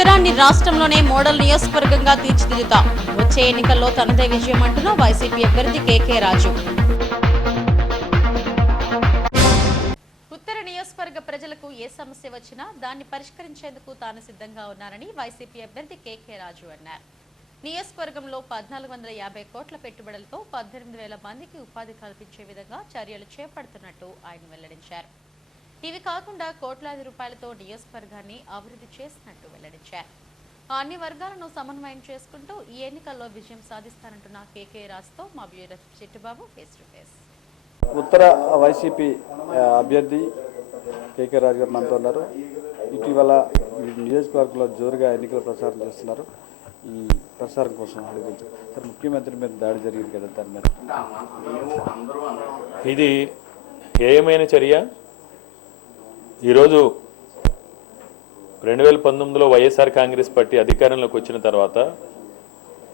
ఉత్తరాన్ని రాష్ట్రంలోనే మోడల్ నియోజకవర్గంగా తీర్చిదిద్దుతాం. వచ్చే ఎన్నికల్లో తనదే విజయం అంటున్న వైసీపీ అభ్యర్థి కేకే రాజు. ఉత్తర నియోజకవర్గ ప్రజలకు ఏ సమస్య వచ్చినా దాన్ని పరిష్కరించేందుకు తాను సిద్ధంగా ఉన్నారని వైసీపీ అభ్యర్థి కేకే రాజు అన్నారు. నియోజకవర్గంలో పద్నాలుగు వందల యాభై కోట్ల పెట్టుబడులతో పద్దెనిమిది వేల మందికి ఉపాధి కల్పించే విధంగా చర్యలు చేపడుతున్నట్టు ఆయన వెల్లడించారు. ఇవి కాకుండా కోట్లాది రూపాయలతో నియోజకవర్గాన్ని అభివృద్ధి చేసినట్టు వెల్లడించారు. అన్ని వర్గాలను సమన్వయం చేసుకుంటూ ఈ ఎన్నికల్లో విజయం సాధిస్తానంటున్న కేకే రాజుతో మా bureau Chittubabu face to face Uttara YCP అభ్యర్థి కేకే రాజు గారు మనతో ఉన్నారు. ఇటీవల నియోజకవర్గంలో జోరుగా ఎన్నికల ప్రచారం చేస్తున్నారు. ఈ ప్రచారం కోసం అడిగింది సార్ ముఖ్యమంత్రి మీద దాడి జరిగింది కదా దాని మీద. ఇది హేయమైన చర్య? ఈరోజు రెండు వేల పంతొమ్మిదిలో వైఎస్ఆర్ కాంగ్రెస్ పార్టీ అధికారంలోకి వచ్చిన తర్వాత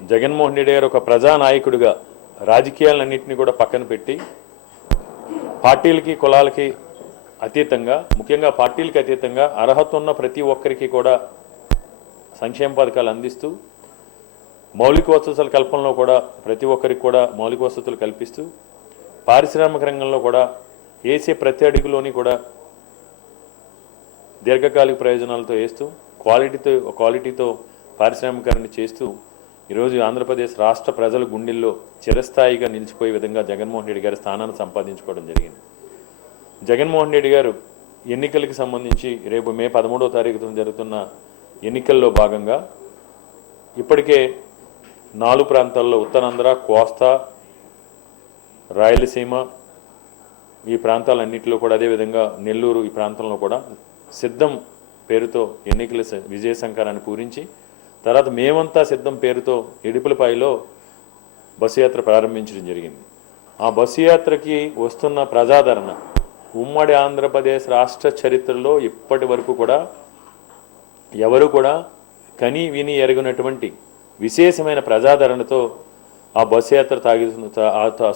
జగన్మోహన్ రెడ్డి గారు ఒక ప్రజానాయకుడిగా రాజకీయాలన్నింటినీ కూడా పక్కన పెట్టి పార్టీలకి కులాలకి అతీతంగా ముఖ్యంగా పార్టీలకి అతీతంగా అర్హత ఉన్న ప్రతి ఒక్కరికి కూడా సంక్షేమ పథకాలు అందిస్తూ మౌలిక వసతుల కల్పనలో కూడా ప్రతి ఒక్కరికి కూడా మౌలిక వసతులు కల్పిస్తూ పారిశ్రామిక రంగంలో కూడా వేసే ప్రతి అడుగులోని కూడా దీర్ఘకాలిక ప్రయోజనాలతో వేస్తూ క్వాలిటీతో క్వాలిటీతో పారిశ్రామికరణ చేస్తూ ఈరోజు ఆంధ్రప్రదేశ్ రాష్ట్ర ప్రజల గుండెల్లో చిరస్థాయిగా నిలిచిపోయే విధంగా జగన్మోహన్ రెడ్డి గారి స్థానాన్ని సంపాదించుకోవడం జరిగింది. జగన్మోహన్ రెడ్డి గారు ఎన్నికలకు సంబంధించి రేపు మే పదమూడవ తారీఖున జరుగుతున్న ఎన్నికల్లో భాగంగా ఇప్పటికే నాలుగు ప్రాంతాల్లో ఉత్తరాంధ్ర కోస్తా రాయలసీమ ఈ ప్రాంతాలన్నింటిలో కూడా అదేవిధంగా నెల్లూరు ఈ ప్రాంతంలో కూడా సిద్ధం పేరుతో ఎన్నికల విజయ సంకారాన్ని పూరించి తర్వాత మేమంతా సిద్ధం పేరుతో ఇడుపులపాయలో బస్సు యాత్ర ప్రారంభించడం జరిగింది. ఆ బస్సు యాత్రకి వస్తున్న ప్రజాదరణ ఉమ్మడి ఆంధ్రప్రదేశ్ రాష్ట్ర చరిత్రలో ఇప్పటి వరకు కూడా ఎవరు కూడా కని విని ఎరగినటువంటి విశేషమైన ప్రజాదరణతో ఆ బస్సు యాత్ర తాగి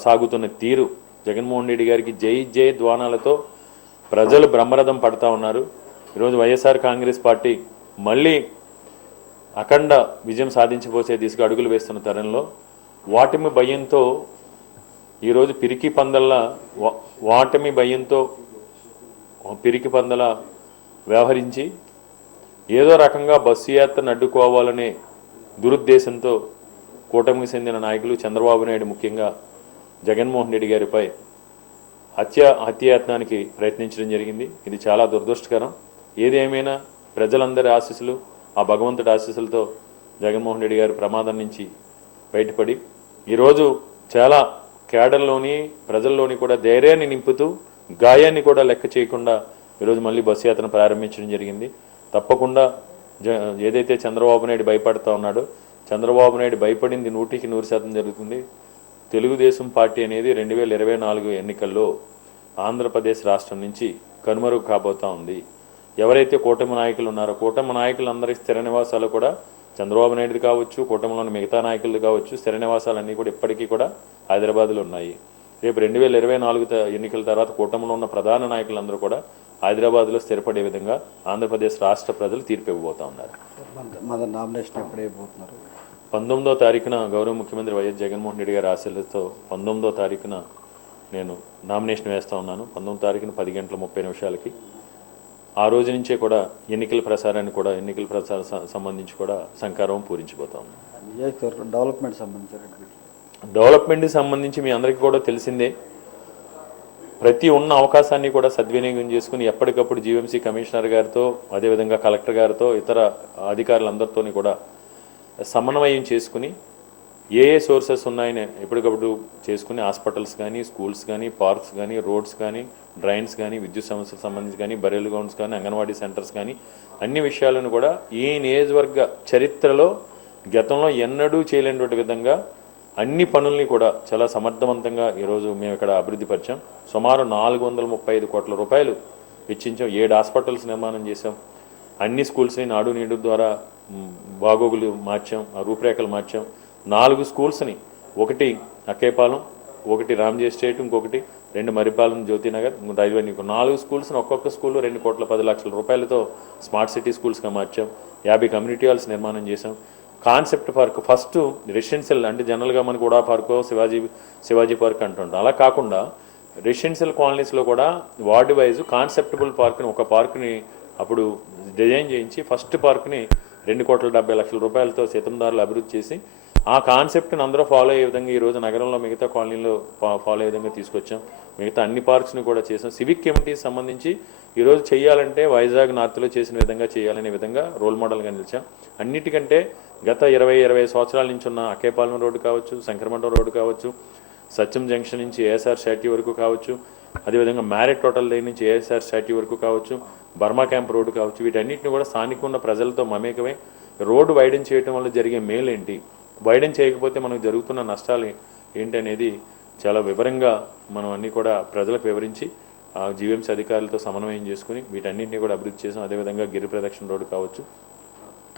సాగుతున్న తీరు జగన్మోహన్ రెడ్డి గారికి జై జై ద్వానాలతో ప్రజలు బ్రహ్మరథం పడతా ఉన్నారు. ఈరోజు వైఎస్ఆర్ కాంగ్రెస్ పార్టీ మళ్ళీ అఖండ విజయం సాధించబోసే దిశగా అడుగులు వేస్తున్న తరుణంలో వాటిమి భయంతో ఈరోజు పిరికి పందల వా- వాటమి భయంతో పిరికి పందల వ్యవహరించి ఏదో రకంగా బస్సు యాత్రను అడ్డుకోవాలనే దురుద్దేశంతో కూటమికి చెందిన నాయకులు చంద్రబాబు నాయుడు ముఖ్యంగా జగన్మోహన్ రెడ్డి గారిపై హత్య హత్యాయత్నానికి ప్రయత్నించడం జరిగింది. ఇది చాలా దురదృష్టకరం. ఏదేమైనా ప్రజలందరి ఆశీస్సులు ఆ భగవంతుడి ఆశీస్సులతో జగన్మోహన్ రెడ్డి గారి ప్రమాదం నుంచి బయటపడి ఈరోజు చాలా కేడర్లోని ప్రజల్లోని కూడా ధైర్యాన్ని నింపుతూ గాయాన్ని కూడా లెక్క చేయకుండా ఈరోజు మళ్ళీ బస్సు యాత్రను ప్రారంభించడం జరిగింది. తప్పకుండా జ ఏదైతే చంద్రబాబు నాయుడు భయపడతా ఉన్నాడో చంద్రబాబు నాయుడు భయపడింది నూటికి నూరు శాతం జరుగుతుంది. తెలుగుదేశం పార్టీ అనేది రెండు వేల ఇరవై నాలుగు ఎన్నికల్లో ఆంధ్రప్రదేశ్ రాష్ట్రం నుంచి కనుమరుగు కాబోతా ఉంది. ఎవరైతే కూటమి నాయకులు ఉన్నారో కూటమి నాయకులందరి స్థిర నివాసాలు కూడా చంద్రబాబు నాయుడు కావచ్చు కూటమిలోని మిగతా నాయకులు కావచ్చు స్థిర నివాసాలన్నీ కూడా ఇప్పటికీ కూడా హైదరాబాద్లో ఉన్నాయి. రేపు రెండు వేల ఇరవై నాలుగు ఎన్నికల తర్వాత కూటమిలో ఉన్న ప్రధాన నాయకులందరూ కూడా హైదరాబాద్లో స్థిరపడే విధంగా ఆంధ్రప్రదేశ్ రాష్ట్ర ప్రజలు తీర్పు ఇవ్వబోతా ఉన్నారు. మన- మన నామినేషన్ ఎప్పుడు అయిపోతున్నారు పంతొమ్మిదో తారీఖున గౌరవ ముఖ్యమంత్రి వైఎస్ జగన్మోహన్ రెడ్డి గారి ఆశలతో పంతొమ్మిదో తారీఖున నేను నామినేషన్ వేస్తా ఉన్నాను. పంతొమ్మిది తారీఖున పది గంటల ముప్పై నిమిషాలకి. ఆ రోజు నుంచే కూడా ఎన్నికల ప్రసారాన్ని కూడా ఎన్నికల ప్రసార సంబంధించి కూడా సంకారం పూరించిపోతా డెవలప్మెంట్ డెవలప్మెంట్కి సంబంధించి మీ అందరికీ కూడా తెలిసిందే. ప్రతి ఉన్న అవకాశాన్ని కూడా సద్వినియోగం చేసుకుని ఎప్పటికప్పుడు జీవీఎంసీ కమిషనర్ గారితో అదేవిధంగా కలెక్టర్ గారితో ఇతర అధికారులందరితోని కూడా సమన్వయం చేసుకుని ఏ ఏ సోర్సెస్ ఉన్నాయని ఎప్పటికప్పుడు చేసుకుని హాస్పిటల్స్ కానీ స్కూల్స్ కానీ పార్క్స్ కానీ రోడ్స్ కానీ డ్రైన్స్ కానీ విద్యుత్ సమస్యలకు సంబంధించి కానీ బరేల్ గ్రౌండ్స్ కానీ అంగన్వాడీ సెంటర్స్ కానీ అన్ని విషయాలను కూడా ఈ నియోజకవర్గ చరిత్రలో గతంలో ఎన్నడూ చేయలేనటువంటి విధంగా అన్ని పనుల్ని కూడా చాలా సమర్థవంతంగా ఈరోజు మేము ఇక్కడ అభివృద్ధి పరిచాం. సుమారు నాలుగు వందల ముప్పై ఐదు కోట్ల రూపాయలు వెచ్చించాం. ఏడు హాస్పిటల్స్ నిర్మాణం చేశాం. అన్ని స్కూల్స్ని నాడు నేడు ద్వారా బాగోగులు మార్చాం ఆ రూపురేఖలు మార్చాం. నాలుగు స్కూల్స్ని ఒకటి అక్కేపాలెం ఒకటి రామ్జీ స్టేట్ ఇంకొకటి రెండు మరిపాలెం జ్యోతినగర్ రైల్వే నీకు నాలుగు స్కూల్స్ని ఒక్కొక్క స్కూల్ రెండు కోట్ల పది లక్షల రూపాయలతో స్మార్ట్ సిటీ స్కూల్స్గా మార్చాం. యాభై కమ్యూనిటీ హాల్స్ నిర్మాణం చేసాం కాన్సెప్ట్ పార్క్ ఫస్ట్ రెసిడెన్షియల్ అంటే జనరల్గా మనకు కూడా పార్క్ శివాజీ శివాజీ పార్క్ అంటుంటాం అలా కాకుండా రెసిడెన్షియల్ కాలనీస్లో కూడా వార్డు వైజ్ కాన్సెప్టబుల్ పార్క్ని ఒక పార్క్ని అప్పుడు డిజైన్ చేయించి ఫస్ట్ పార్క్ని రెండు కోట్ల డెబ్బై లక్షల రూపాయలతో సీతందారులు అభివృద్ధి చేసి ఆ కాన్సెప్ట్ని అందరూ ఫాలో అయ్యే విధంగా ఈరోజు నగరంలో మిగతా కాలనీలో ఫాలో అయ్యే విధంగా తీసుకొచ్చాం. మిగతా అన్ని పార్క్స్ని కూడా చేసాం. సివిక్ కమిటీకి సంబంధించి ఈరోజు చేయాలంటే వైజాగ్ నార్త్లో చేసిన విధంగా చేయాలనే విధంగా రోల్ మోడల్గా నిలిచాం. అన్నిటికంటే గత ఇరవై ఇరవై సంవత్సరాల నుంచి ఉన్న అకేపాలెం రోడ్డు కావచ్చు శంకరమండం రోడ్డు కావచ్చు సత్యం జంక్షన్ నుంచి ఏఎస్ఆర్ స్టాట్యూ వరకు కావచ్చు అదేవిధంగా మ్యారెట్ హోటల్ దగ్గర నుంచి ఏఎస్ఆర్ స్టాట్యూ వరకు కావచ్చు బర్మా క్యాంప్ రోడ్డు కావచ్చు వీటన్నిటిని కూడా స్థానికంగా ఉన్న ప్రజలతో మమేకమై రోడ్డు వైడెన్ చేయడం వల్ల జరిగే మేలేంటి? ఏంటి వైడెన్ చేయకపోతే మనకు జరుగుతున్న నష్టాలు ఏంటి అనేది చాలా వివరంగా మనం అన్నీ కూడా ప్రజలకు వివరించి ఆ జీవీఎంసీ అధికారులతో సమన్వయం చేసుకుని వీటన్నింటినీ కూడా అభివృద్ధి చేసాం. అదేవిధంగా గిరి ప్రదక్షిణ రోడ్డు కావచ్చు.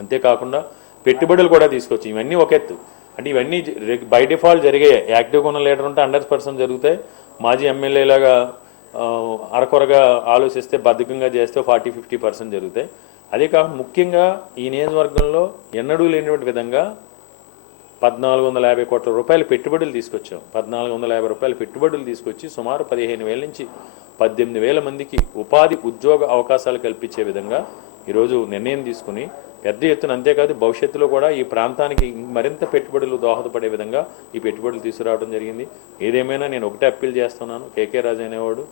అంతేకాకుండా పెట్టుబడులు కూడా తీసుకొచ్చి. ఇవన్నీ ఒక ఎత్తు. అంటే ఇవన్నీ బై డిఫాల్ట్ జరిగాయి యాక్టివ్గా ఉన్న లీడర్ ఉంటే హండ్రెడ్ పర్సెంట్ జరుగుతాయి మాజీ ఎమ్మెల్యేలాగా అరకొరగా ఆలోచిస్తే బద్ధకంగా చేస్తే ఫార్టీ ఫిఫ్టీ పర్సెంట్ జరుగుతాయి. అదే కాకుండా ముఖ్యంగా ఈ నియోజకవర్గంలో ఎన్నడూ లేనటువంటి విధంగా పద్నాలుగు వందల యాభై కోట్ల రూపాయలు పెట్టుబడులు తీసుకొచ్చాం. పద్నాలుగు వందల యాభై రూపాయలు పెట్టుబడులు తీసుకొచ్చి సుమారు పదిహేను వేల నుంచి పద్దెనిమిది వేల మందికి ఉపాధి ఉద్యోగ అవకాశాలు కల్పించే విధంగా ఈరోజు నిర్ణయం తీసుకుని పెద్ద ఎత్తున అంతేకాదు భవిష్యత్తులో కూడా ఈ ప్రాంతానికి మరింత పెట్టుబడులు దోహదపడే విధంగా ఈ పెట్టుబడులు తీసుకురావడం జరిగింది. ఏదేమైనా నేను ఒకటే అప్పీల్ చేస్తున్నాను. కేకే రాజు అనేవాడు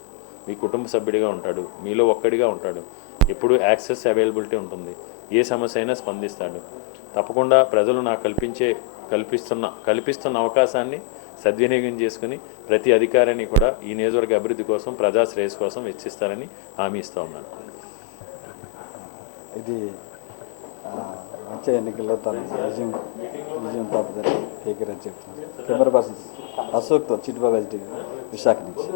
మీ కుటుంబ సభ్యుడిగా ఉంటాడు. మీలో ఒక్కడిగా ఉంటాడు. ఎప్పుడు యాక్సెస్ అవైలబిలిటీ ఉంటుంది. ఏ సమస్య అయినా స్పందిస్తాడు. తప్పకుండా ప్రజలు నాకు కల్పించే కల్పిస్తున్న కల్పిస్తున్న అవకాశాన్ని సద్వినియోగం చేసుకుని ప్రతి అధికారిని కూడా ఈ నియోజకవర్గ అభివృద్ధి కోసం ప్రజాశ్రేయస్ కోసం వెచ్చిస్తారని హామీ ఇస్తూ ఉన్నాను. ఇది వచ్చే ఎన్నికల్లో తను విజయం విజయం తప్పదని కేకే అని చెప్తున్నాను కెమెరా పర్సన్ అశోక్తో చిట్టుబాబు విశాఖ నుంచి